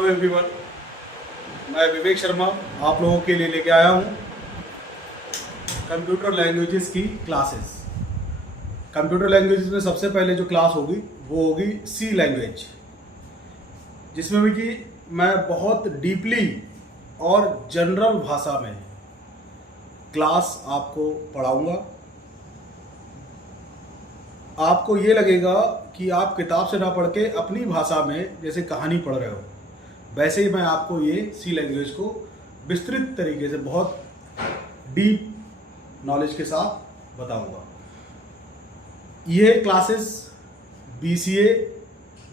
Hello everyone, मैं विवेक शर्मा आप लोगों के लिए लेके आया हूँ कंप्यूटर लैंग्वेजेस की क्लासेस। कंप्यूटर लैंग्वेजेस में सबसे पहले जो क्लास होगी वो होगी सी लैंग्वेज, जिसमें भी कि मैं बहुत डीपली और जनरल भाषा में क्लास आपको पढ़ाऊँगा। आपको ये लगेगा कि आप किताब से ना पढ़ के अपनी भाषा में जैसे कहानी पढ़ रहे हो, वैसे ही मैं आपको ये सी लैंग्वेज को विस्तृत तरीके से बहुत डीप नॉलेज के साथ बताऊंगा। ये classes BCA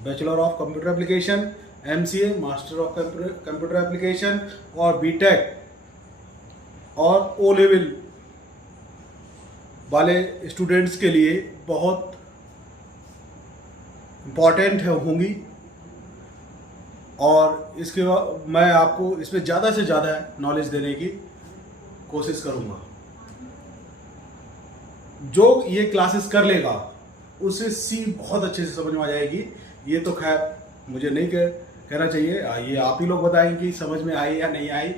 bachelor of computer application, MCA master of computer application और BTech और O लेवल वाले स्टूडेंट्स के लिए बहुत इम्पॉर्टेंट होंगी। और इसके बाद मैं आपको इसमें ज़्यादा से ज़्यादा नॉलेज देने की कोशिश करूँगा। जो ये क्लासेस कर लेगा उसे सी बहुत अच्छे से समझ में आ जाएगी। ये तो खैर मुझे नहीं कहना चाहिए, ये आप ही लोग बताएंगे कि समझ में आई या नहीं आई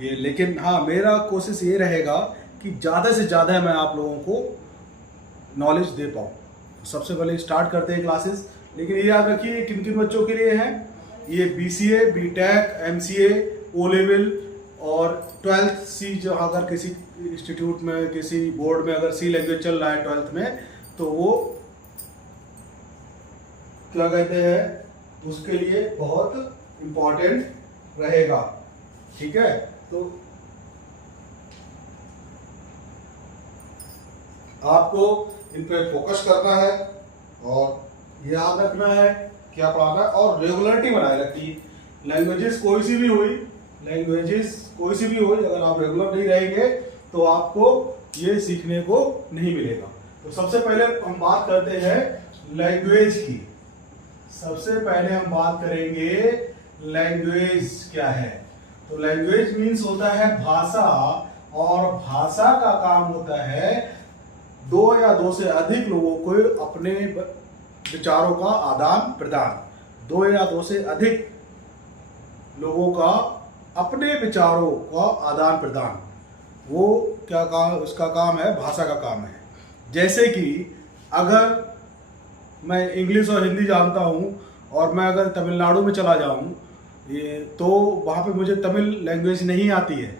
ये। लेकिन हाँ, मेरा कोशिश ये रहेगा कि ज़्यादा से ज़्यादा मैं आप लोगों को नॉलेज दे पाऊँ। सबसे पहले स्टार्ट करते हैं क्लासेस। लेकिन ये याद रखिए किन किन बच्चों के लिए हैं ये BCA, BTech, MCA, O level और 12th सी। जो अगर किसी इंस्टीट्यूट में किसी बोर्ड में अगर सी लैंग्वेज चल रहा है 12th में, तो वो क्या कहते हैं उसके लिए बहुत इम्पोर्टेंट रहेगा। ठीक है, तो आपको इन पे फोकस करना है और याद रखना है क्या पढ़ाना है और रेगुलरिटी बनाए रखिए। लैंग्वेजेस कोई सी भी हुई, अगर आप रेगुलर नहीं रहेंगे तो आपको ये सीखने को नहीं मिलेगा। तो सबसे पहले हम बात करते हैं लैंग्वेज की। सबसे पहले हम बात करेंगे लैंग्वेज क्या है। तो लैंग्वेज मीन्स होता है भाषा, और भाषा का काम होता है दो या दो से अधिक लोगों को अपने विचारों का आदान प्रदान। दो या दो से अधिक लोगों का अपने विचारों का आदान प्रदान, वो क्या काम, उसका काम है, भाषा का काम है। जैसे कि अगर मैं इंग्लिश और हिंदी जानता हूँ और मैं अगर तमिलनाडु में चला जाऊँ तो वहाँ पे मुझे तमिल लैंग्वेज नहीं आती है,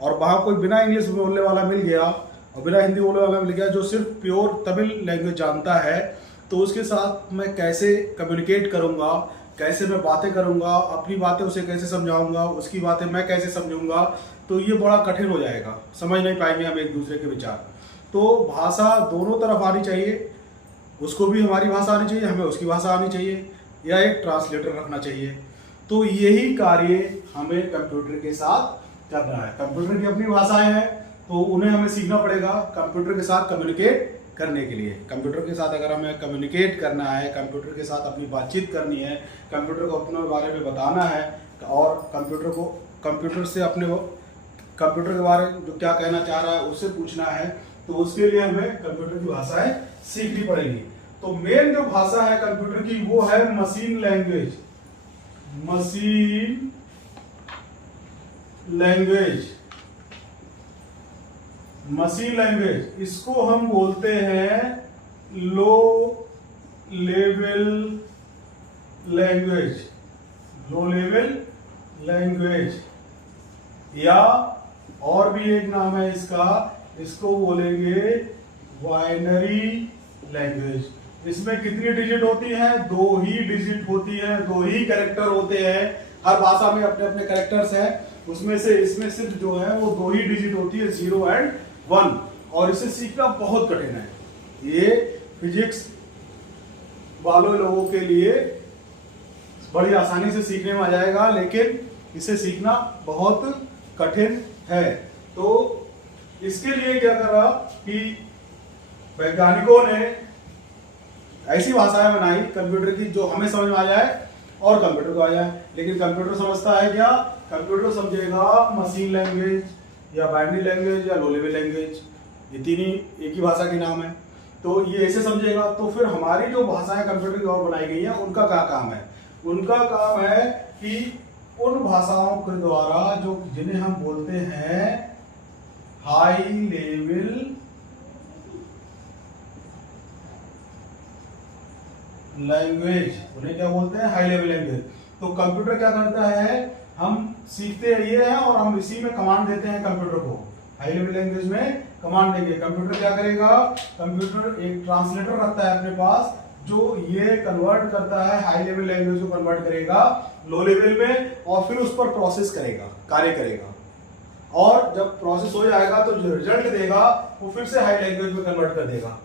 और वहाँ कोई बिना इंग्लिश बोलने वाला मिल गया और बिना हिंदी बोलने वाला मिल गया जो सिर्फ प्योर तमिल लैंग्वेज जानता है, तो उसके साथ मैं कैसे कम्युनिकेट करूँगा, कैसे मैं बातें करूँगा, अपनी बातें उसे कैसे समझाऊँगा, उसकी बातें मैं कैसे समझूँगा, तो ये बड़ा कठिन हो जाएगा, समझ नहीं पाएंगे हम एक दूसरे के विचार। तो भाषा दोनों तरफ आनी चाहिए, उसको भी हमारी भाषा आनी चाहिए, हमें उसकी भाषा आनी चाहिए, या एक ट्रांसलेटर रखना चाहिए। तो यही कार्य हमें कंप्यूटर के साथ करना है। कंप्यूटर की अपनी भाषाएं हैं तो उन्हें हमें सीखना पड़ेगा कंप्यूटर के साथ कम्युनिकेट करने के लिए। कंप्यूटर के साथ अगर हमें कम्युनिकेट करना है, कंप्यूटर के साथ अपनी बातचीत करनी है, कंप्यूटर को अपने बारे में बताना है और कंप्यूटर से अपने कंप्यूटर के बारे में जो क्या कहना चाह रहा है उससे पूछना है, तो उसके लिए हमें कंप्यूटर की भाषाएं सीखनी पड़ेगी। तो मेन जो भाषा है कंप्यूटर की वो है मशीन लैंग्वेज। मशीन लैंग्वेज इसको हम बोलते हैं लो लेवल लैंग्वेज, या और भी एक नाम है इसका, इसको बोलेंगे बाइनरी लैंग्वेज। इसमें कितनी डिजिट होती हैं? 2 ही डिजिट होती हैं, 2 ही कैरेक्टर होते हैं। हर भाषा में अपने अपने कैरेक्टर्स हैं, उसमें से इसमें सिर्फ जो है वो 2 ही डिजिट होती है, 0 और 1, और इसे सीखना बहुत कठिन है। ये फिजिक्स वालों लोगों के लिए बड़ी आसानी से सीखने में आ जाएगा, लेकिन इसे सीखना बहुत कठिन है। तो इसके लिए क्या करा कि वैज्ञानिकों ने ऐसी भाषाएं बनाई कंप्यूटर की जो हमें समझ में आ जाए और कंप्यूटर को आ जाए। लेकिन कंप्यूटर समझता है क्या? कंप्यूटर समझेगा मशीन लैंग्वेज या बाइनरी लैंग्वेज या लो लेवल लैंग्वेज, ये तीन ही एक ही भाषा के नाम है। तो ये ऐसे समझेगा। तो फिर हमारी जो भाषाएं कंप्यूटर की ओर बनाई गई हैं उनका क्या काम है? उनका काम है कि उन भाषाओं के द्वारा जो जिन्हें हम बोलते हैं हाई लेवल लैंग्वेज, उन्हें क्या बोलते हैं? High level language. तो कंप्यूटर क्या करता है, हम सीखते ये हैं और हम इसी में कमांड देते हैं कंप्यूटर को। हाई लेवल लैंग्वेज में कमांड देंगे, कंप्यूटर क्या करेगा? कंप्यूटर एक ट्रांसलेटर रखता है अपने पास जो ये कन्वर्ट करता है, हाई लेवल लैंग्वेज को कन्वर्ट करेगा लो लेवल में और फिर उस पर प्रोसेस करेगा, कार्य करेगा। और जब प्रोसेस हो जाएगा तो जो रिजल्ट देगा वो फिर से हाई लैंग्वेज में कन्वर्ट कर देगा।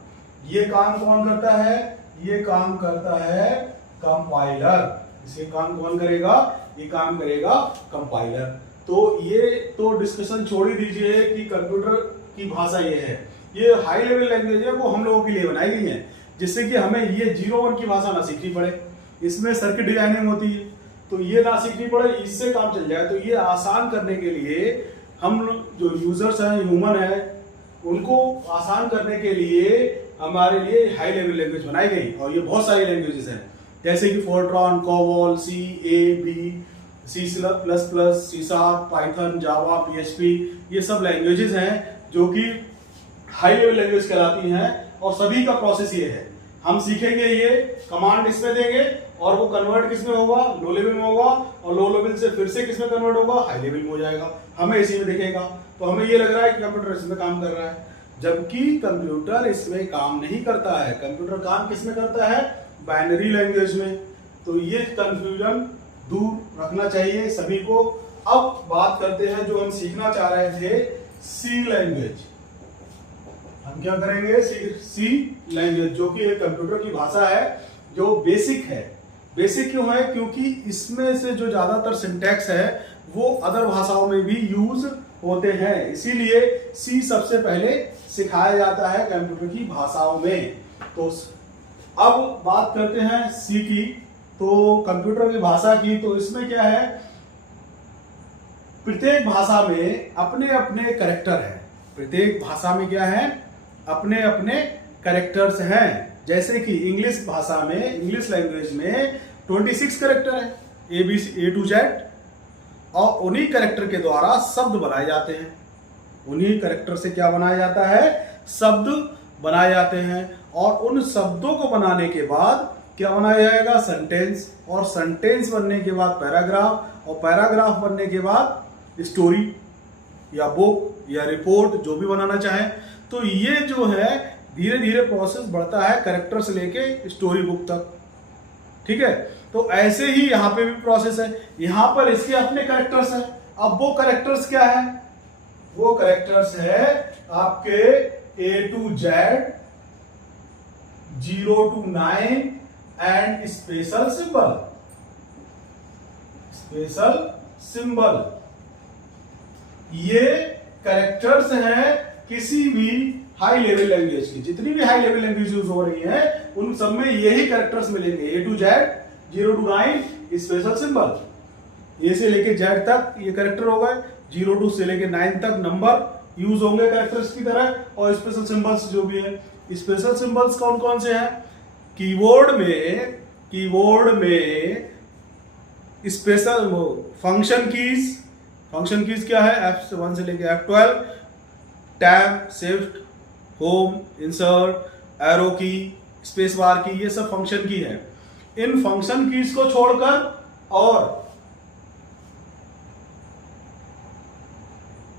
ये काम कौन करता है? ये काम करता है कंपाइलर। इसे काम कौन करेगा? ये काम करेगा कंपाइलर। तो ये तो डिस्कशन छोड़ ही दीजिए कि कंप्यूटर की भाषा ये है, ये हाई लेवल लैंग्वेज है, वो हम लोगों के लिए बनाई गई है जिससे कि हमें ये 01 की भाषा ना सीखनी पड़े। इसमें सर्किट डिजाइनिंग होती है तो ये ना सीखनी पड़े, इससे काम चल जाए। तो ये आसान करने के लिए हम जो यूजर्स हैं, ह्यूमन है, उनको आसान करने के लिए हमारे लिए हाई लेवल लैंग्वेज बनाई गई। और ये बहुत सारी लैंग्वेजेस हैं जैसे कि Fortran, COBOL, C, A, B, C plus plus, C sharp, Python, Java, PHP, ये सब लैंग्वेजेस हैं जो कि हाई लेवल लैंग्वेज कहलाती हैं। और सभी का प्रोसेस ये है, हम सीखेंगे ये कमांड इसमें देंगे और वो कन्वर्ट किसमें होगा? लो लेवल में होगा, और लो लेवल से फिर से किसमें कन्वर्ट होगा? हाई लेवल में हो जाएगा। हमें इसी में दिखेगा तो हमें ये लग रहा है कि कंप्यूटर इसमें काम कर रहा है, जबकि कंप्यूटर इसमें काम नहीं करता है। कंप्यूटर काम किसमें करता है? बाइनरी लैंग्वेज में। तो ये कंफ्यूजन दूर रखना चाहिए सभी को। अब बात करते हैं जो हम सीखना चाह रहे थे, सी लैंग्वेज। हम क्या करेंगे? सी लैंग्वेज, जो कि एक कंप्यूटर की भाषा है जो बेसिक है। बेसिक क्यों है? क्योंकि इसमें से जो ज्यादातर सिंटैक्स है वो अदर भाषाओं में भी यूज होते हैं, इसीलिए सी सबसे पहले सिखाया जाता है कंप्यूटर की भाषाओं में। तो अब बात करते हैं सी की, तो कंप्यूटर की भाषा की। तो इसमें क्या है, प्रत्येक भाषा में अपने अपने कैरेक्टर हैं। प्रत्येक भाषा में क्या है? अपने अपने कैरेक्टर्स हैं। जैसे कि इंग्लिश भाषा में, इंग्लिश लैंग्वेज में 26 कैरेक्टर है, A to Z, और उन्हीं कैरेक्टर के द्वारा शब्द बनाए जाते हैं। उन्हीं कैरेक्टर से क्या बनाया जाता है? शब्द बनाए जाते हैं। और उन शब्दों को बनाने के बाद क्या बनाया जाएगा? सेंटेंस, और सेंटेंस बनने के बाद पैराग्राफ, और पैराग्राफ बनने के बाद स्टोरी या बुक या रिपोर्ट, जो भी बनाना चाहे। तो ये जो है धीरे धीरे प्रोसेस बढ़ता है कैरेक्टर से लेके स्टोरी बुक तक, ठीक है। तो ऐसे ही यहाँ पे भी प्रोसेस है। यहाँ पर इसके अपने कैरेक्टर्स हैं। अब वो कैरेक्टर्स क्या है? वो कैरेक्टर्स है आपके A to Z, 0 to 9 and special symbol. Special symbol ये कैरेक्टर्स हैं किसी भी हाई लेवल लैंग्वेज की। जितनी भी हाई लेवल लैंग्वेज यूज हो रही हैं उन सब में यही कैरेक्टर्स मिलेंगे। A to Z, 0 to 9 special symbol. A से लेके जेड तक ये कैरेक्टर हो गए, 0 to से लेके 9 तक नंबर यूज होंगे कैरेक्टर्स की तरह, और स्पेशल सिंबल्स जो भी है। स्पेशल सिंबल्स कौन कौन से हैं? कीबोर्ड में special function keys. Function keys क्या है? F1 से लेके F12, tab, shift, home, insert, arrow की, स्पेस बार की, ये सब फंक्शन की है। इन फंक्शन कीज को छोड़कर और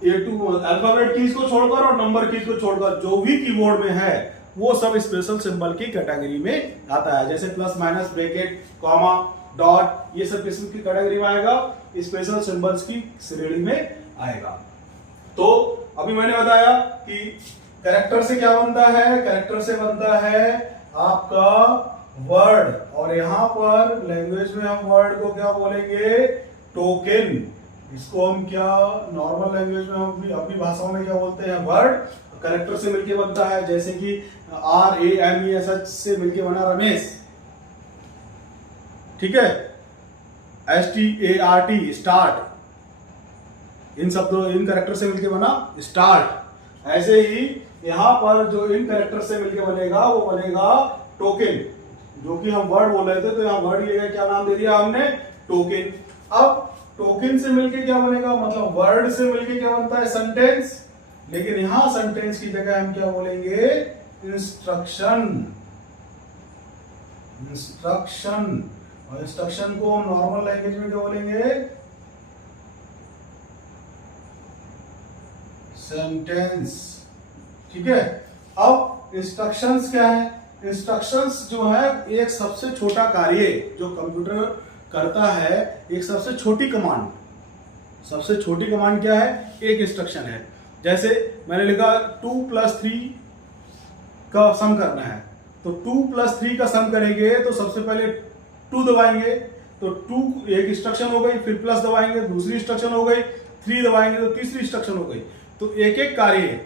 अल्फाबेट कीज को छोड़कर और नंबर कीज को छोड़कर जो भी कीबोर्ड में है वो सब स्पेशल सिंबल की कैटेगरी में आता है। जैसे plus, minus, bracket, comma, dot, ये सब किस की कैटेगरी में आएगा? स्पेशल सिंबल्स की श्रेणी में आएगा। तो अभी मैंने बताया कि कैरेक्टर से क्या बनता है? कैरेक्टर से बनता है आपका वर्ड, और यहां पर लैंग्वेज में हम वर्ड को क्या बोलेंगे? टोकन। इसको हम क्या नॉर्मल लैंग्वेज में हम अपनी भाषाओं में क्या बोलते हैं? वर्ड। कैरेक्टर से मिलके बनता है, जैसे कि RAMESH से मिलके बना रमेश, ठीक है। START स्टार्ट, इन शब्दों इन कैरेक्टर से मिलके बना स्टार्ट। ऐसे ही यहां पर जो इन कैरेक्टर से मिलके बनेगा वो बनेगा टोकन। जो कि हम वर्ड बोल रहे थे, तो यहाँ वर्ड लिया, क्या नाम दे दिया हमने, टोकन। अब टोकन से मिलके क्या बनेगा, मतलब वर्ड से मिलके क्या बनता है, सेंटेंस। लेकिन यहां सेंटेंस की जगह हम क्या बोलेंगे, इंस्ट्रक्शन। इंस्ट्रक्शन, और इंस्ट्रक्शन को नॉर्मल लैंग्वेज में क्या बोलेंगे, सेंटेंस। ठीक है। अब इंस्ट्रक्शंस क्या है, इंस्ट्रक्शंस जो है एक सबसे छोटा कार्य जो कंप्यूटर करता है, एक सबसे छोटी कमांड। सबसे छोटी कमांड क्या है, एक इंस्ट्रक्शन है। जैसे मैंने लिखा 2 + 3 का सम करना है, तो 2 + 3 का सम करेंगे तो सबसे पहले 2 दबाएंगे, तो 2 एक इंस्ट्रक्शन हो गई, फिर प्लस दबाएंगे दूसरी इंस्ट्रक्शन हो गई, 3 दबाएंगे तो तीसरी इंस्ट्रक्शन हो गई। तो एक एक कार्य,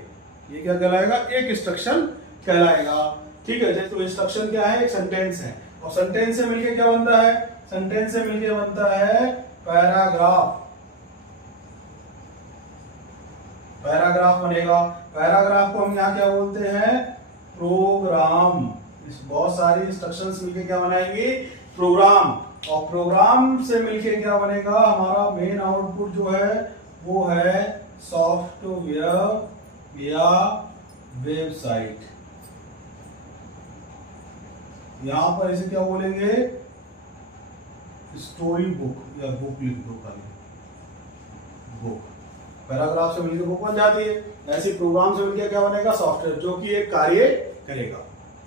ये क्या कहलाएगा, एक इंस्ट्रक्शन कहलाएगा। ठीक है। तो इंस्ट्रक्शन क्या है, एक सेंटेंस है। और सेंटेंस से मिलके क्या बनता है, सेंटेंस से मिलके बनता है पैराग्राफ। पैराग्राफ बनेगा। पैराग्राफ को हम यहाँ क्या बोलते हैं, प्रोग्राम। बहुत सारी इंस्ट्रक्शंस मिलके क्या बनाएंगे, प्रोग्राम। और प्रोग्राम से मिलके क्या बनेगा, हमारा मेन आउटपुट जो है वो है सॉफ्टवेयर या वेबसाइट। यहां पर इसे क्या बोलेंगे, स्टोरी बुक या बुक लिख दो, खाली बुक। पैराग्राफ से मिलकर बुक बन जाती है। ऐसे प्रोग्राम से मिलकर क्या बनेगा, सॉफ्टवेयर, जो कि एक कार्य करेगा,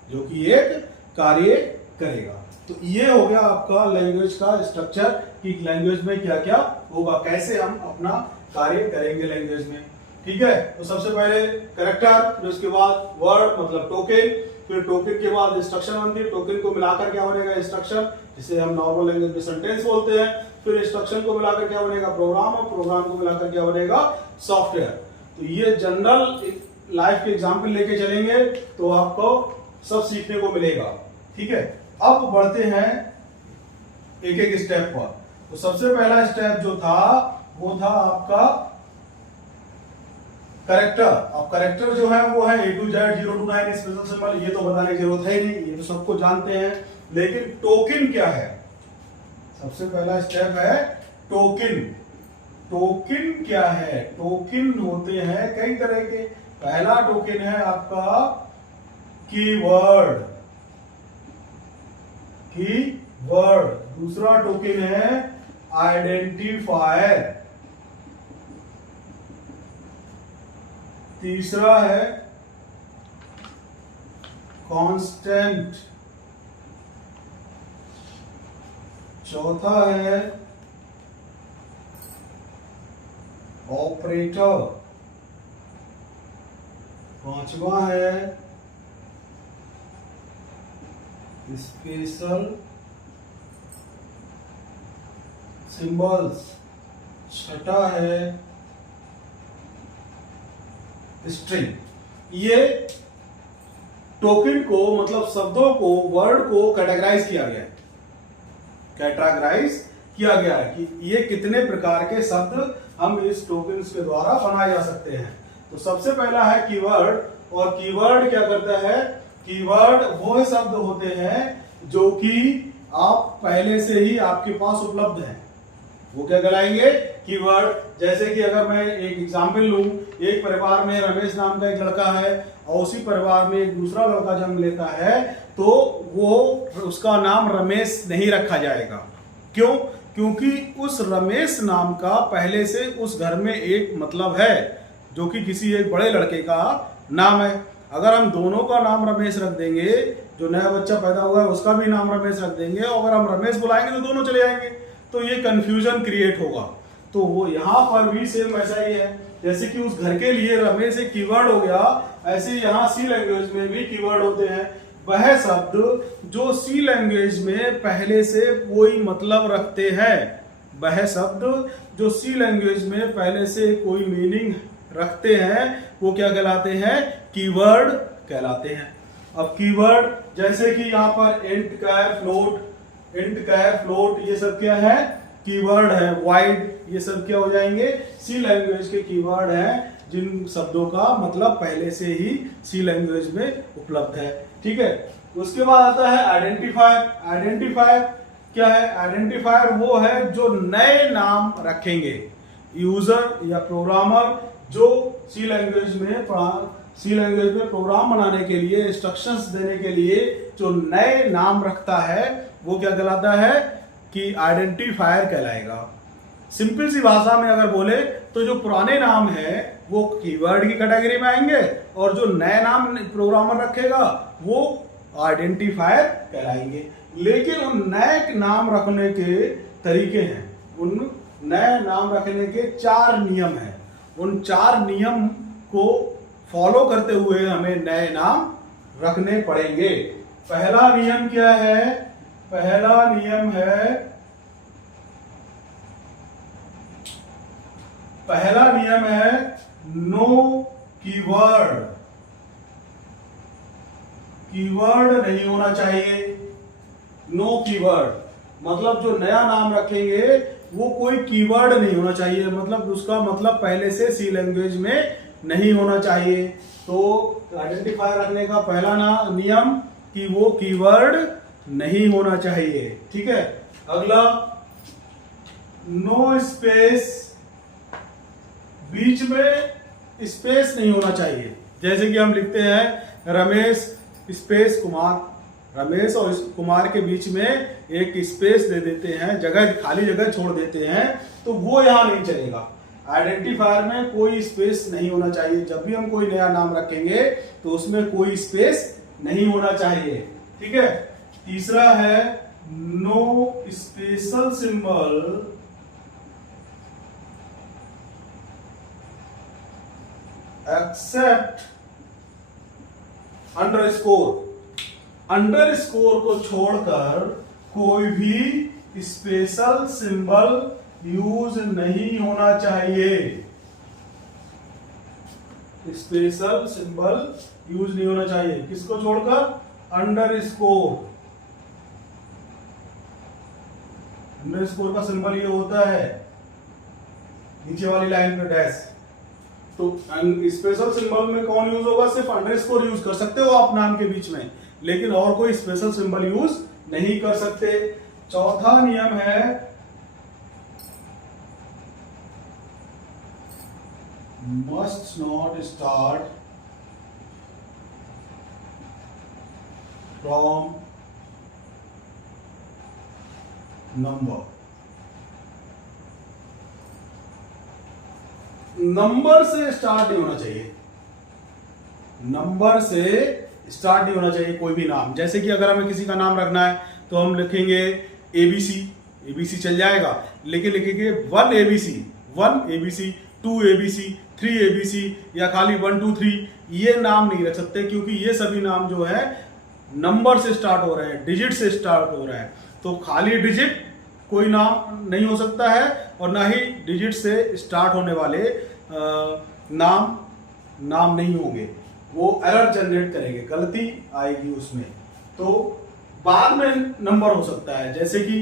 जो कि एक कार्य करेगा। तो ये हो गया आपका लैंग्वेज का स्ट्रक्चर कि लैंग्वेज में क्या क्या होगा, कैसे हम अपना कार्य करेंगे लैंग्वेज में। ठीक है। तो सबसे पहले कैरेक्टर, फिर उसके बाद वर्ड मतलब टोकन, फिर टोकन के बाद इंस्ट्रक्शन बनती है, टोकन को मिलाकर क्या बनेगा, इंस्ट्रक्शन, जिसे हम नॉर्मल लैंग्वेज में सेंटेंस बोलते हैं। फिर इंस्ट्रक्शन को मिलाकर क्या बनेगा, प्रोग्राम, और प्रोग्राम को मिलाकर क्या बनेगा, सॉफ्टवेयर। तो ये जनरल लाइफ के एग्जाम्पल लेके चलेंगे तो आपको सब सीखने को मिलेगा। ठीक है। अब बढ़ते हैं एक एक स्टेप पर। तो सबसे पहला स्टेप जो था वो था आपका कैरेक्टर। अब कैरेक्टर जो है वो है A to Z 0 to 9 special symbol, ये तो बताने की जरूरत है नहीं, ये तो सबको जानते हैं। लेकिन टोकन क्या है, सबसे पहला स्टेप है टोकन। टोकन क्या है, टोकन होते हैं कई तरह के। पहला टोकन है आपका कीवर्ड, कीवर्ड। दूसरा टोकन है आइडेंटिफायर। तीसरा है कांस्टेंट। चौथा है ऑपरेटर। पांचवा है स्पेशल सिंबल्स। छठा है स्ट्रिंग। ये टोकन को मतलब शब्दों को, वर्ड को कैटेगराइज किया गया है, कैटेगराइज किया गया है कि ये कितने प्रकार के शब्द हम इस टोकन्स के द्वारा बनाए जा सकते हैं। तो सबसे पहला है कीवर्ड। और कीवर्ड क्या करता है, कीवर्ड वो शब्द होते हैं जो कि आप पहले से ही आपके पास उपलब्ध है, वो क्या कहलाएंगे, कीवर्ड। जैसे कि अगर मैं एक एग्जाम्पल लूं, एक परिवार में रमेश नाम का एक लड़का है और उसी परिवार में एक दूसरा लड़का जन्म लेता है, तो वो उसका नाम रमेश नहीं रखा जाएगा। क्यों? क्योंकि उस रमेश नाम का पहले से उस घर में एक मतलब है, जो कि किसी एक बड़े लड़के का नाम है। अगर हम दोनों का नाम रमेश रख देंगे, जो नया बच्चा पैदा हुआ है उसका भी नाम रमेश रख देंगे, और अगर हम रमेश बुलाएंगे तो दोनों चले जाएंगे, तो ये कंफ्यूजन क्रिएट होगा। तो वो यहाँ पर भी सेम ऐसा ही है, जैसे कि उस घर के लिए रमेश एक कीवर्ड हो गया, ऐसे यहाँ सी लैंग्वेज में भी कीवर्ड होते हैं। वह शब्द जो सी लैंग्वेज में पहले से कोई मतलब रखते हैं, वह शब्द जो सी लैंग्वेज में पहले से कोई मीनिंग रखते हैं, वो क्या कहलाते हैं, कीवर्ड कहलाते हैं। अब कीवर्ड जैसे कि यहाँ पर इंट, कैर, फ्लोट, इंट, कैर, फ्लोट, ये सब क्या है, कीवर्ड है। वाइड, ये सब क्या हो जाएंगे, सी लैंग्वेज के कीवर्ड हैं, जिन शब्दों का मतलब पहले से ही सी लैंग्वेज में उपलब्ध है। ठीक है। उसके बाद आता है आइडेंटिफायर। आइडेंटिफायर क्या है? आइडेंटिफायर वो है जो नए नाम रखेंगे। यूजर या प्रोग्रामर जो सी लैंग्वेज में प्रोग्राम बनाने के लिए, इंस्ट्रक्शंस देने के लिए जो नए नाम रखता है वो क्या कहलाता है? कि आइडेंटिफायर कहलाएगा। सिंपल सी भाषा में अगर बोले तो जो पुराने नाम है वो कीवर्ड की कैटेगरी में आएंगे और जो नए नाम प्रोग्रामर रखेगा वो आइडेंटिफायर कहलाएंगे। लेकिन उन नए नाम रखने के तरीके हैं, उन नए नाम रखने के 4 नियम हैं। उन 4 नियम को फॉलो करते हुए हमें नए नाम रखने पड़ेंगे। पहला नियम क्या है? पहला नियम है नो कीवर्ड। कीवर्ड नहीं होना चाहिए। नो कीवर्ड मतलब जो नया नाम रखेंगे वो कोई कीवर्ड नहीं होना चाहिए, मतलब उसका मतलब पहले से सी लैंग्वेज में नहीं होना चाहिए। तो आइडेंटिफायर रखने का पहला नियम कि वो कीवर्ड नहीं होना चाहिए। ठीक है। अगला, नो स्पेस, बीच में स्पेस नहीं होना चाहिए। जैसे कि हम लिखते हैं रमेश स्पेस कुमार, रमेश और कुमार के बीच में एक स्पेस दे देते हैं, जगह खाली जगह छोड़ देते हैं, तो वो यहां नहीं चलेगा। आइडेंटिफायर में कोई स्पेस नहीं होना चाहिए। जब भी हम कोई नया नाम रखेंगे तो उसमें कोई स्पेस नहीं होना चाहिए। ठीक है। तीसरा है no special symbol except underscore. Underscore को छोड़कर कोई भी स्पेशल सिंबल यूज नहीं होना चाहिए। स्पेशल सिंबल यूज नहीं होना चाहिए। किसको छोड़कर? अंडरस्कोर। अंडरस्कोर का सिंबल ये होता है नीचे वाली लाइन पे डैश। तो स्पेशल सिंबल में कौन यूज होगा? सिर्फ अंडरस्कोर यूज कर सकते हो आप नाम के बीच में, लेकिन और कोई स्पेशल सिंबल यूज नहीं कर सकते। चौथा नियम है must not start from number. Number से स्टार्ट नहीं होना चाहिए। नंबर से स्टार्ट नहीं होना चाहिए कोई भी नाम। जैसे कि अगर हमें किसी का नाम रखना है तो हम लिखेंगे एबीसी, एबीसी चल जाएगा, लेकिन लिखेंगे 1 एबीसी, 1 एबीसी, 2 एबीसी, 3 एबीसी या खाली 1 2 3, ये नाम नहीं रख सकते क्योंकि ये सभी नाम जो है नंबर से स्टार्ट हो रहे हैं, डिजिट से स्टार्ट हो रहे हैं। तो खाली डिजिट कोई नाम नहीं हो सकता है और ना ही डिजिट से स्टार्ट होने वाले नाम नहीं होंगे। वो एरर जनरेट करेंगे, गलती आएगी उसमें। तो बाद में नंबर हो सकता है, जैसे कि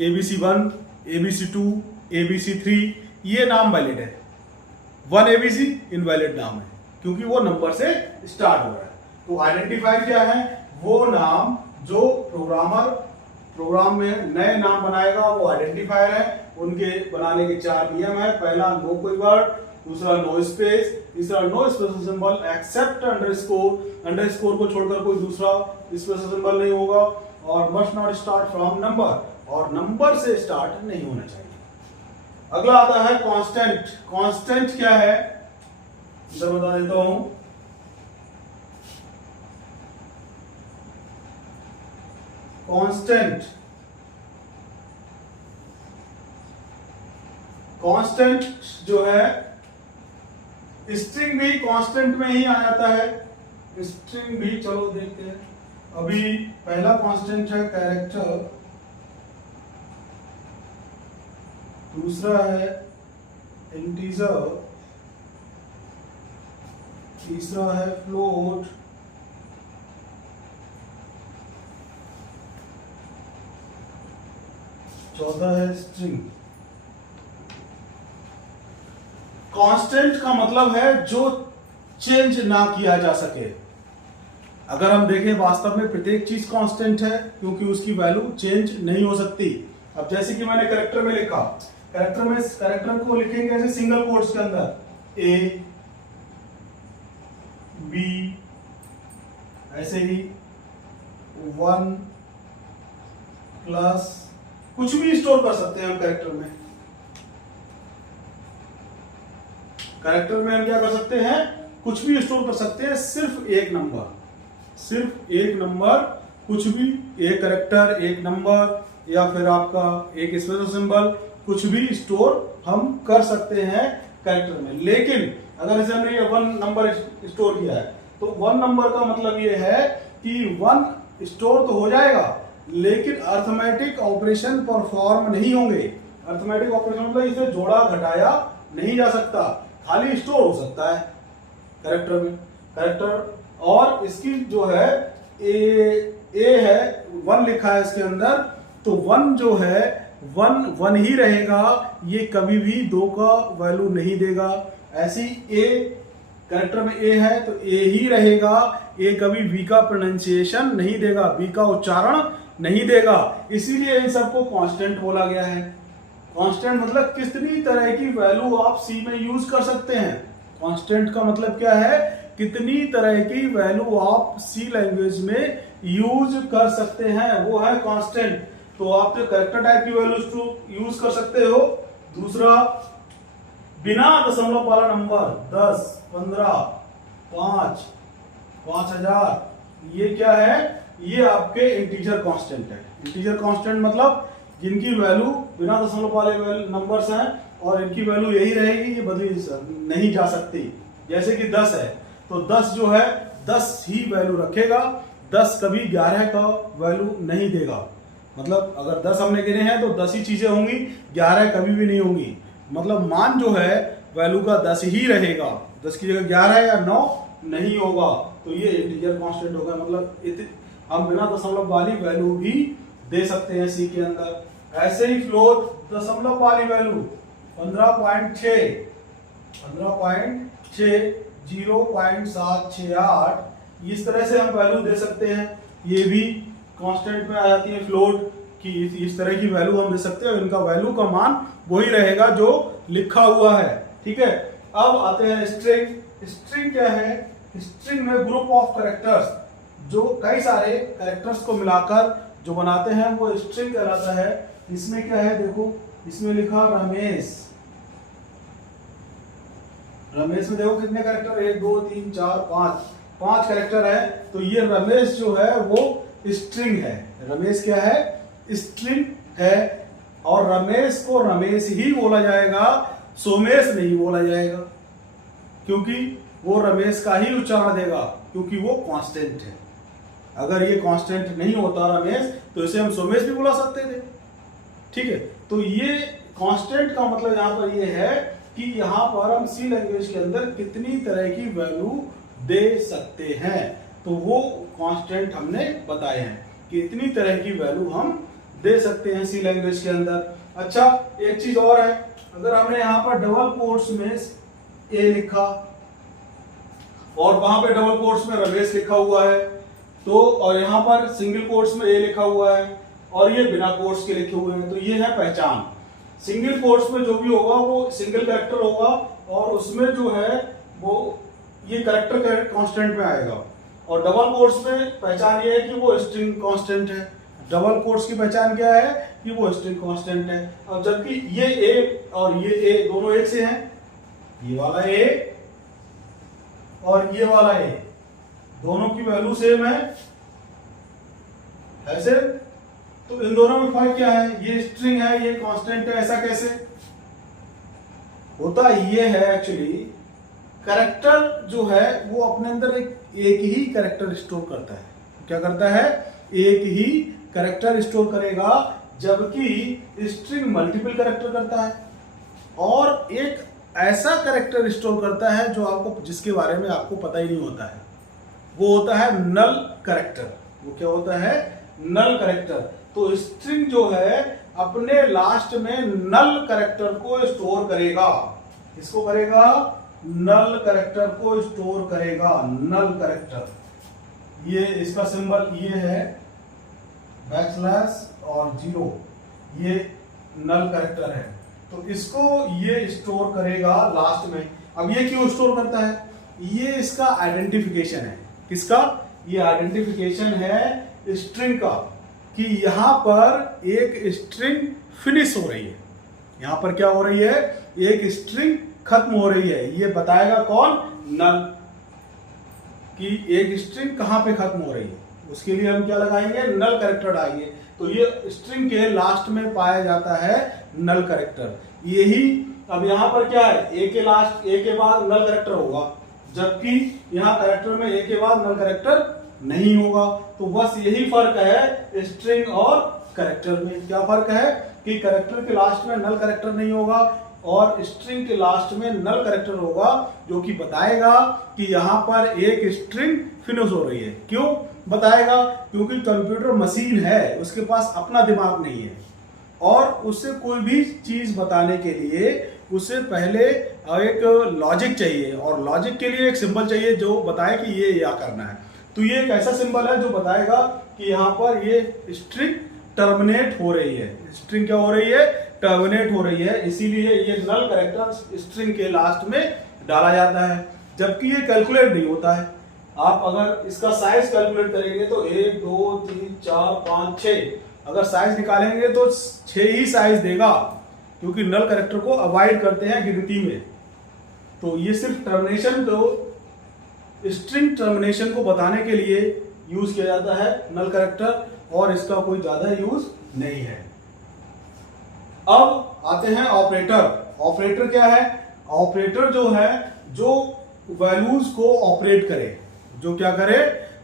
ABC1, ABC2, ABC3, ये नाम वैलिड है। 1 ABC इनवैलिड नाम है क्योंकि वो नंबर से स्टार्ट हो रहा है। तो आइडेंटिफायर क्या है? वो नाम जो प्रोग्राम में नए नाम बनाएगा वो आइडेंटिफायर है। उनके बनाने के 4 नियम है। पहला नो कीवर्ड, दूसरा नो स्पेस, तीसरा no special symbol except underscore, underscore को छोड़कर कोई दूसरा स्पेशल सिंबल नहीं होगा, और must not start from number, और नंबर से स्टार्ट नहीं होना चाहिए। अगला आता है कांस्टेंट। कांस्टेंट क्या है इधर बता देता हूं। कांस्टेंट, कांस्टेंट जो है, स्ट्रिंग भी कांस्टेंट में ही आ जाता है। स्ट्रिंग भी, चलो देखते हैं। अभी पहला कांस्टेंट है कैरेक्टर, दूसरा है इंटीजर, तीसरा है फ्लोट, चौथा है स्ट्रिंग। कांस्टेंट का मतलब है जो चेंज ना किया जा सके। अगर हम देखें वास्तव में प्रत्येक चीज कांस्टेंट है क्योंकि उसकी वैल्यू चेंज नहीं हो सकती। अब जैसे कि मैंने कैरेक्टर में लिखा, कैरेक्टर को लिखेंगे ऐसे सिंगल कोट्स के अंदर, ए बी, ऐसे ही 1 प्लस कुछ भी स्टोर कर सकते हैं हम कैरेक्टर में। कैरेक्टर में हम क्या कर सकते हैं, कुछ भी स्टोर कर सकते हैं, सिर्फ एक नंबर, कुछ भी, एक कैरेक्टर, एक नंबर, या फिर आपका एक स्पेशल सिंबल, कुछ भी स्टोर हम कर सकते हैं कैरेक्टर में। लेकिन अगर जैसे हमने ये 1 नंबर स्टोर किया है तो 1 नंबर का मतलब ये है कि 1 स्टोर तो हो जाएगा लेकिन अर्थमेटिक ऑपरेशन परफॉर्म नहीं होंगे। अर्थमेटिक ऑपरेशन मतलब इसे जोड़ा घटाया नहीं जा सकता, खाली स्टोर हो सकता है कैरेक्टर में। कैरेक्टर और इसकी जो है ए है, 1 लिखा है इसके अंदर, तो 1 जो है 1 ही रहेगा, ये कभी भी 2 का वैल्यू नहीं देगा। ऐसी ए कैरेक्टर में ए है तो ए ही रहेगा, ए कभी बी का प्रोनाउंसिएशन नहीं देगा, बी का उच्चारण नहीं देगा, इसीलिए इन सबको कांस्टेंट बोला गया है। कांस्टेंट मतलब कितनी तरह की वैल्यू आप सी में यूज कर सकते हैं। कांस्टेंट का मतलब क्या है, कितनी तरह की वैल्यू आप सी लैंग्वेज में यूज कर सकते हैं, वो है कांस्टेंट। तो आप जो कैरेक्टर टाइप की वैल्यूज यूज कर सकते हो। दूसरा, बिना दशमलव वाला नंबर 10, 15, 5, 5000, ये क्या है, ये आपके इंटीजर कांस्टेंट है। इंटीजर कांस्टेंट मतलब जिनकी वैल्यू बिना दशमलव वाले नंबर्स हैं और इनकी वैल्यू यही रहेगी, ये बदली नहीं जा सकती। जैसे कि 10 है तो 10 जो है 10 ही वैल्यू रखेगा, 10 कभी 11 का वैल्यू नहीं देगा। मतलब अगर 10 हमने गिने हैं तो 10 ही चीजें होंगी, 11 कभी भी नहीं होंगी। मतलब मान जो है वैल्यू का 10 ही रहेगा, 10 की जगह 11 या 9 नहीं होगा, तो ये इंटीजर कांस्टेंट होगा। मतलब हम बिना दशमलव वाली वैल्यू भी दे सकते हैं सी के अंदर। ऐसे ही फ्लोट दशमलव वाली वैल्यू 15.6, 0.768, इस तरह से हम वैल्यू दे सकते हैं। ये भी कांस्टेंट में आ जाती है फ्लोट की, इस तरह की वैल्यू हम दे सकते हैं, इनका वैल्यू का मान वही रहेगा जो लिखा हुआ है। ठीक है, अब आते हैं स्ट्रिंग। स्ट्रिंग क्या है, स्ट्रिंग में ग्रुप ऑफ कैरेक्टर्स, जो कई सारे कैरेक्टर्स को मिलाकर जो बनाते हैं वो स्ट्रिंग कहलाता है। इसमें क्या है, देखो इसमें लिखा रमेश, रमेश में देखो कितने कैरेक्टर, 1 2 3 4 5 कैरेक्टर है। तो ये रमेश जो है वो स्ट्रिंग है। रमेश क्या है, स्ट्रिंग है, और रमेश को रमेश ही बोला जाएगा, सोमेश नहीं बोला जाएगा, क्योंकि वो रमेश का ही उच्चारण देगा, क्योंकि वो कांस्टेंट है। अगर ये कांस्टेंट नहीं होता रमेश तो इसे हम सोमेश भी बुला सकते थे। ठीक है, तो ये कांस्टेंट का मतलब यहां पर ये है कि यहां पर हम सी लैंग्वेज के अंदर कितनी तरह की वैल्यू दे सकते हैं, तो वो कांस्टेंट हमने बताए हैं कि इतनी तरह की वैल्यू हम दे सकते हैं सी लैंग्वेज के अंदर। अच्छा, एक चीज और है, अगर हमने यहां पर डबल कोट्स में ए लिखा और वहां पे डबल कोट्स में रमेश लिखा हुआ है, तो और यहां पर सिंगल कोट्स में ए लिखा हुआ है और ये बिना कोट्स के लिखे हुए हैं, तो ये है पहचान। सिंगल कोट्स में जो भी होगा वो सिंगल कैरेक्टर होगा और उसमें जो है वो ये कैरेक्टर कांस्टेंट में आएगा, और डबल कोट्स में पहचान ये है कि वो स्ट्रिंग कांस्टेंट है। डबल कोट्स की पहचान क्या है कि वो स्ट्रिंग कांस्टेंट है। और जबकि ये ए और ये ए दोनों एक से हैं, ये वाला ए और ये वाला ए दोनों की वैल्यू सेम है, ऐसे, तो इन दोनों में फर्क क्या है, ये स्ट्रिंग है ये कांस्टेंट है, ऐसा कैसे होता? ये है एक्चुअली कैरेक्टर जो है वो अपने अंदर एक ही कैरेक्टर स्टोर करता है। क्या करता है? एक ही कैरेक्टर स्टोर करेगा, जबकि स्ट्रिंग मल्टीपल कैरेक्टर करता है, और एक ऐसा कैरेक्टर स्टोर करता है जो आपको, जिसके बारे में आपको पता ही नहीं होता है, वो होता है नल कैरेक्टर। वो क्या होता है? नल कैरेक्टर। तो स्ट्रिंग जो है अपने लास्ट में नल कैरेक्टर को स्टोर करेगा। किसको करेगा? नल कैरेक्टर को स्टोर करेगा। नल कैरेक्टर ये इसका सिंबल ये है बैकस्लैश और 0, ये नल कैरेक्टर है। तो इसको ये स्टोर करेगा लास्ट में। अब ये क्यों स्टोर करता है? ये इसका आइडेंटिफिकेशन है। किसका? ये आइडेंटिफिकेशन है स्ट्रिंग का, कि यहां पर एक स्ट्रिंग फिनिश हो रही है। यहां पर क्या हो रही है? एक स्ट्रिंग खत्म हो रही है। ये बताएगा कौन? नल, कि एक स्ट्रिंग कहां पे खत्म हो रही है। उसके लिए हम क्या लगाएंगे? नल कैरेक्टर डालेंगे। तो ये स्ट्रिंग के लास्ट में पाया जाता है नल कैरेक्टर। यही अब यहां पर क्या है? ए के लास्ट, ए के बाद नल कैरेक्टर होगा, जबकि यहां कैरेक्टर में ए के बाद नल कैरेक्टर नहीं होगा। तो बस यही फर्क है स्ट्रिंग और कैरेक्टर में। क्या फर्क है? कि कैरेक्टर के लास्ट में नल कैरेक्टर नहीं होगा और स्ट्रिंग के लास्ट में नल कैरेक्टर होगा, जो कि बताएगा कि यहां पर एक स्ट्रिंग फिनिश हो रही है। क्यों बताएगा? क्योंकि कंप्यूटर मशीन है, उसके पास अपना दिमाग नहीं है और उससे कोई भी चीज बताने के लिए उससे पहले एक लॉजिक चाहिए, और लॉजिक के लिए एक सिंबल चाहिए जो बताए कि ये या करना है। तो ये एक ऐसा सिंबल है जो बताएगा कि यहाँ पर ये स्ट्रिंग टर्मिनेट हो रही है। स्ट्रिंग क्या हो रही है? टर्मिनेट हो रही है। इसीलिए ये नल कैरेक्टर स्ट्रिंग के लास्ट में डाला जाता है, जबकि ये कैलकुलेट नहीं होता है। आप अगर इसका साइज कैलकुलेट करेंगे तो 1 2 3 4 5 6, अगर साइज निकालेंगे तो 6 ही साइज देगा, क्योंकि नल कैरेक्टर को अवॉइड करते हैं गिनती में। तो ये सिर्फ टर्मिनेशन को, स्ट्रिंग टर्मिनेशन को बताने के लिए यूज किया जाता है नल कैरेक्टर, और इसका कोई ज्यादा यूज नहीं है। अब आते हैं ऑपरेटर। ऑपरेटर क्या है? ऑपरेटर जो है, जो वैल्यूज को ऑपरेट करे, जो क्या करे?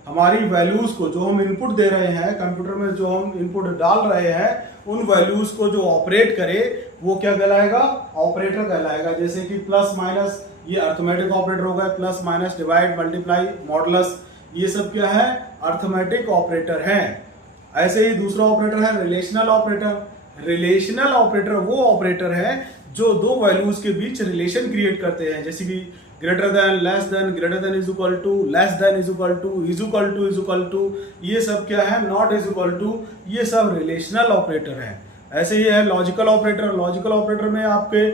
हमारी वैल्यूज को, जो हम इनपुट दे रहे हैं कंप्यूटर में, जो हम इनपुट डाल रहे हैं, उन वैल्यूज को जो ऑपरेट करे वो क्या कहलाएगा? ऑपरेटर कहलाएगा। जैसे कि प्लस माइनस, ये अर्थमेटिक ऑपरेटर हो गए, plus minus, divide, multiply, modulus, ये सब क्या है? अर्थमेटिक ऑपरेटर है। ऐसे ही दूसरा ऑपरेटर है रिलेशनल ऑपरेटर। रिलेशनल ऑपरेटर वो ऑपरेटर है जो दो वैल्यूज के बीच रिलेशन क्रिएट करते हैं, जैसे कि greater than, less than, greater than is equal to, less than is equal to, is equal to, ये सब क्या है? नॉट इज इक्वल टू, ये सब रिलेशनल ऑपरेटर है। ऐसे ही है लॉजिकल ऑपरेटर। लॉजिकल ऑपरेटर में आपके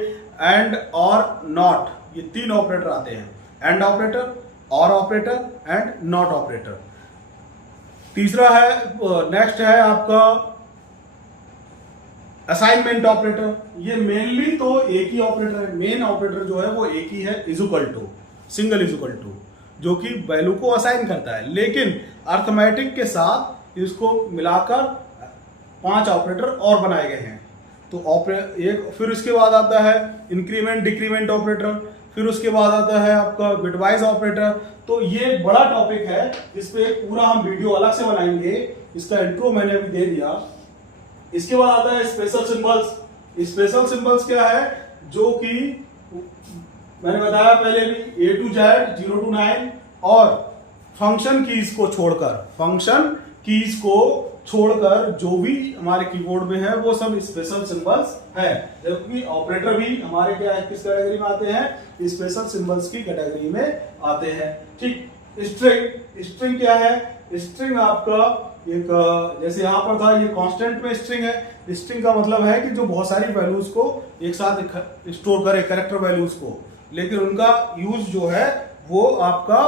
एंड, और, नॉट, ये तीन ऑपरेटर आते हैं। एंड ऑपरेटर, और ऑपरेटर, एंड नॉट ऑपरेटर। तीसरा है, नेक्स्ट है आपका असाइनमेंट ऑपरेटर। ये मेनली तो एक ही ऑपरेटर है, मेन ऑपरेटर जो है वो एक ही है, is equal to, single is equal to, जो कि वैल्यू को असाइन करता है। लेकिन अर्थमेटिक के साथ इसको मिलाकर 5 ऑपरेटर और बनाए गए हैं। तो एक, फिर उसके बाद आता है इंक्रीमेंट डिक्रीमेंट ऑपरेटर, फिर उसके बाद आता है आपका बिटवाइज ऑपरेटर। तो ये बड़ा टॉपिक है, इस पे पूरा हम वीडियो अलग से बनाएंगे। इसका इंट्रो मैंने अभी दे दिया। इसके बाद आता है स्पेशल सिंबल्स। स्पेशल सिंबल्स क्या है? जो कि मैंने बताया पहले भी, A to Z, 0 to 9, और फंक्शन कीज को छोड़कर, फंक्शन कीज को छोड़कर जो भी हमारे कीबोर्ड में है वो सब स्पेशल सिंबल्स है। जबकि ऑपरेटर भी हमारे क्या है, किस कैटेगरी में आते हैं? स्पेशल सिंबल्स की कैटेगरी में आते हैं। ठीक। स्ट्रिंग, स्ट्रिंग क्या है? स्ट्रिंग आपका एक, जैसे यहां पर था, ये कांस्टेंट में स्ट्रिंग है। स्ट्रिंग का मतलब है कि जो बहुत सारी वैल्यूज को एक साथ स्टोर करे, कैरेक्टर वैल्यूज को, लेकिन उनका यूज जो है वो आपका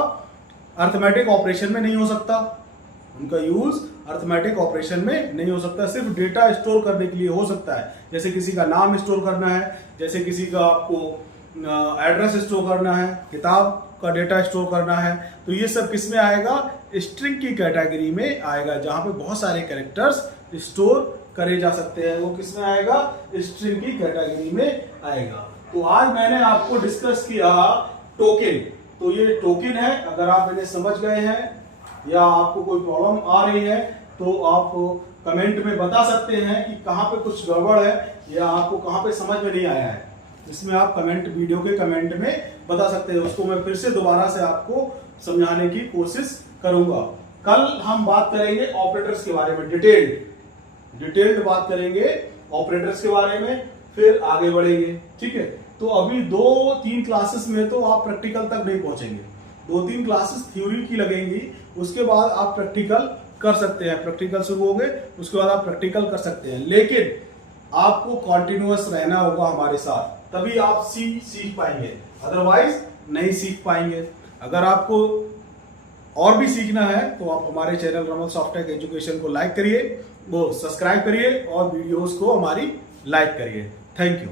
अर्थमेटिक ऑपरेशन में नहीं हो सकता। उनका यूज अर्थमेटिक ऑपरेशन में नहीं हो सकता, सिर्फ डेटा स्टोर करने के लिए हो सकता है। जैसे किसी का नाम स्टोर करना है, जैसे किसी का आपको एड्रेस स्टोर करना है, किताब का डेटा स्टोर करना है, तो ये सब किस में आएगा? स्ट्रिंग की कैटेगरी में आएगा, जहां पे बहुत सारे कैरेक्टर्स स्टोर करे जा सकते हैं। वो किस में आएगा? स्ट्रिंग की कैटेगरी में आएगा। तो आज मैंने आपको डिस्कस किया टोकन। तो ये टोकन है। अगर आप इन्हें समझ गए हैं या आपको कोई प्रॉब्लम आ रही है तो आप कमेंट में बता सकते हैं कि कहाँ पे कुछ गड़बड़ है या आपको कहाँ पे समझ में नहीं आया है। इसमें आप कमेंट, वीडियो के कमेंट में बता सकते हैं। उसको मैं फिर से दोबारा से आपको समझाने की कोशिश करूंगा। कल हम बात करेंगे ऑपरेटर्स के बारे में, डिटेल्ड बात करेंगे ऑपरेटर्स के बारे में, फिर आगे बढ़ेंगे। ठीक है। तो अभी 2-3 क्लासेस में तो आप प्रैक्टिकल तक नहीं पहुंचेंगे, 2-3 क्लासेस थ्योरी की लगेंगी, उसके बाद आप प्रैक्टिकल कर सकते हैं। प्रैक्टिकल शुरू होंगे, उसके बाद आप प्रैक्टिकल कर सकते हैं, लेकिन आपको कॉन्टिन्यूअस रहना होगा हमारे साथ, तभी आप सीख पाएंगे, अदरवाइज नहीं सीख पाएंगे। अगर आपको और भी सीखना है तो आप हमारे चैनल रमल सॉफ्टटेक एजुकेशन को लाइक करिए, वो सब्सक्राइब करिए और वीडियोस को हमारी लाइक करिए। Thank you.